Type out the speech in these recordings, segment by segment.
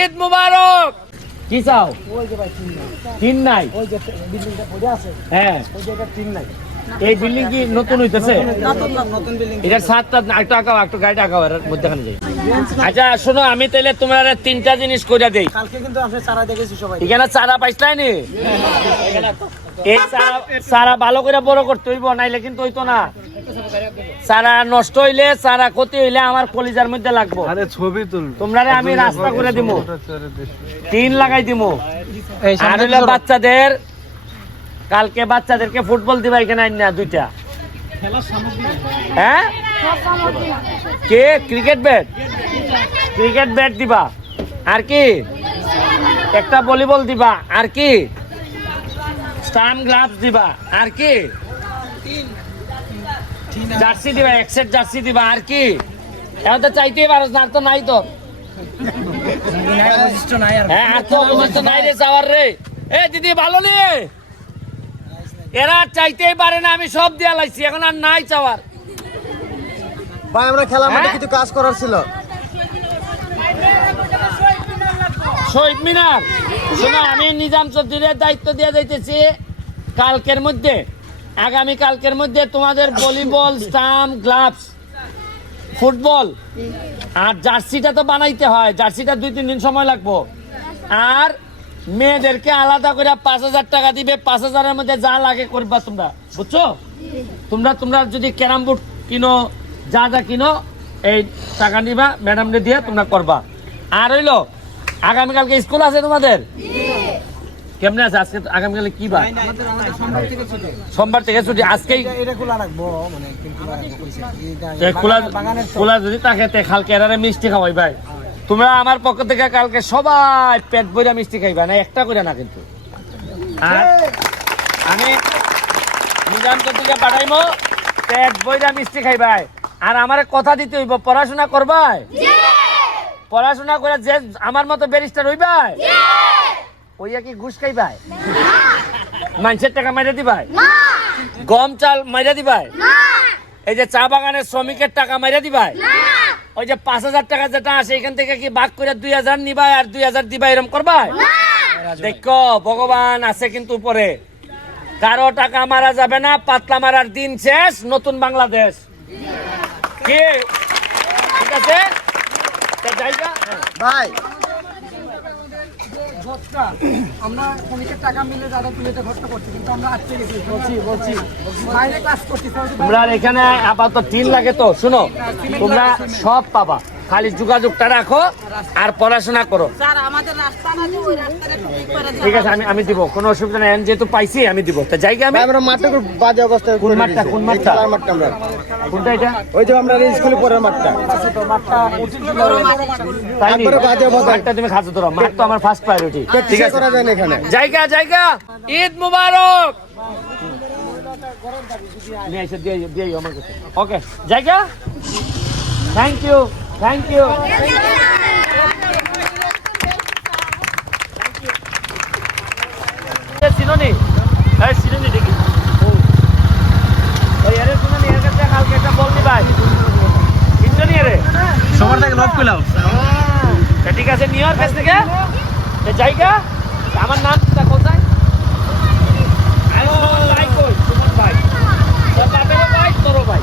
ঈদ মুবারক। কি চাও? টিন নাই? হ্যাঁ, এই বিল্ডিং কি নতুন হইতেছে? এটা সাতটা একটু আঁকাও, একটু গাড়িটা আঁকাও এর মধ্যখানে যাই। আচ্ছা শোনো, আমি তাহলে তোমার তিনটা জিনিস করে দেই। এখানে চারা পাইছলাই নি? এই চারা ভালো করে বড় করতে হইব, নাইলে কিন্তু হইতো না। চারা নষ্ট হইলে, চারা ক্ষতি হইলে আমার কলিজার মধ্যে লাগবো। ছবি তুল, তোমরা আমি রাস্তা করে দিব, টিন লাগাই দিব। আর হইলে বাচ্চাদের, কালকে বাচ্চাদেরকে ফুটবল দিবা এখানে না দুইটা। হ্যাঁ, কে ক্রিকেট ব্যাট? ক্রিকেট ব্যাট দিবা। আর কি? একটা ভলিবল দিবা। আর কি? স্টাম্প গ্লাভস দিবা। আর কি? জার্সি দিবা, এক সেট জার্সি দিবা। আর কি? এখন তো চাইতেই পারো না, আর তো নাই তো। হ্যাঁ, আর তো অবশিষ্ট নাই রে চাওয়ার রে। এ দিদি ভালো নে, এরা চাইতেই পারে না, আমি সব দিয়া লাইছি, এখন আর নাই চাওয়ার। ভাই আমরা খেলার মাঠে কিছু কাজ করার ছিল। শহীদ মিনার, শোনো, আমি নিজাম চৌধুরীর দায়িত্ব দিয়ে যাইতেছি। কালকের মধ্যে, আগামী কালকের মধ্যে তোমাদের ভলিবল, স্টাম্প, গ্লাভস, ফুটবল আর জার্সিটা তো বানাইতে হয়। জার্সিটা 2-3 দিন সময় লাগবো। আর মেয়েদেরকে আলাদা করে 5,000 টাকা দিবে। 5,000-এর মধ্যে যা লাগে করবা তোমরা, বুঝছো? তোমরা যদি ক্যারাম বোর্ড কিনো, যা যা কিনো, এই টাকা নিবা, ম্যাডামকে দিয়ে তোমরা করবা। আর হইলো আগামীকালকে স্কুল আছে তোমাদের? কেমনে আছে আজকে? আগামীকালে কি বার? সোমবার থেকে ছুটি। আজকেই খোলা যদি থাকে কালকে এরারে মিষ্টি খাওয়াই ভাই। তোমরা আমার পক্ষ থেকে কালকে সবাই পেট ভরে মিষ্টি খাইবা, না একটা করে না কিন্তু। আর আমি নিজাম থেকে পাঠাইবো, পেট ভরে মিষ্টি খাইবাই। আর আমার কথা দিতে হইব, পড়াশোনা করবাই। পড়াশোনা করে যে আমার মতো ব্যারিস্টার হইবাই। ওইয়া কি ঘুষ খাইবাই? মানুষের টাকা মাইরা দিবাই? গম চাল মাইরা দিবাই? এই যে চা বাগানের শ্রমিকের টাকা মাইরা দিবাই? ওই যে 5,000 টাকা যেটা আসে এখান থেকে কি ভাগ করে 2,000 নিবাই আর 2,000 দিবাই, এরকম করবাই? দেখো ভগবান আছে কিন্তু উপরে, কারো টাকা মারা যাবে না। পাতলা মারার দিন শেষ, নতুন বাংলাদেশ। কি ঠিক আছে? ভাই আমরা শ্রমিকের টাকা মিলে যারা তুলেতে খরচ করছি, কিন্তু আমরা আটকে গেছি। বলছি বাইরে কাজ করছি। তোমরা এখানে আপাতত 3 লাগে তো, শুনো, তোমরা সব পাবা, খালি যোগাযোগটা রাখো আর পড়াশোনা করো। ঠিক আছে, আমি দিব, কোনো অসুবিধা নেই। যেহেতু পাইছি আমি দিব। তা জায়গা আমি আমরা মাঠটা খুব বাজে অবস্থায় কোন মাঠটা? কোন মাঠটা? খেলার মাঠটা আমরা, কোনটা এটা? ওই যে আমরা স্কুলে পড়ার মাঠটা। তাই নি? একবারে বাজে অবস্থা। মাঠটা তুমি খাচ্ছ ধরো, মাঠ তো আমার ফার্স্ট প্রায়োরিটি। ঠিক আছে, করা যায় না এখানে। জায়গা ঈদ মুবারক। নিয়ে এসে দিয়ে আমার কাছে। ওকে জায়গা, থ্যাংক ইউ। চিনি চিনি দেখি এর কাছে কালকে একটা বল দিবাই। চিনি রে সবার থেকে লক পেলাম। ঠিক আছে, নিউ ইয়র্ক কাছ থেকে জায়গা। আমার নাম কোথায়? সুমন ভাই, বাপেরও ভাই, তোরও ভাই।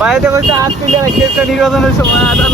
বাইরে কইতে হাত তুলে রাখি একটা নির্বাচনের সময় আদান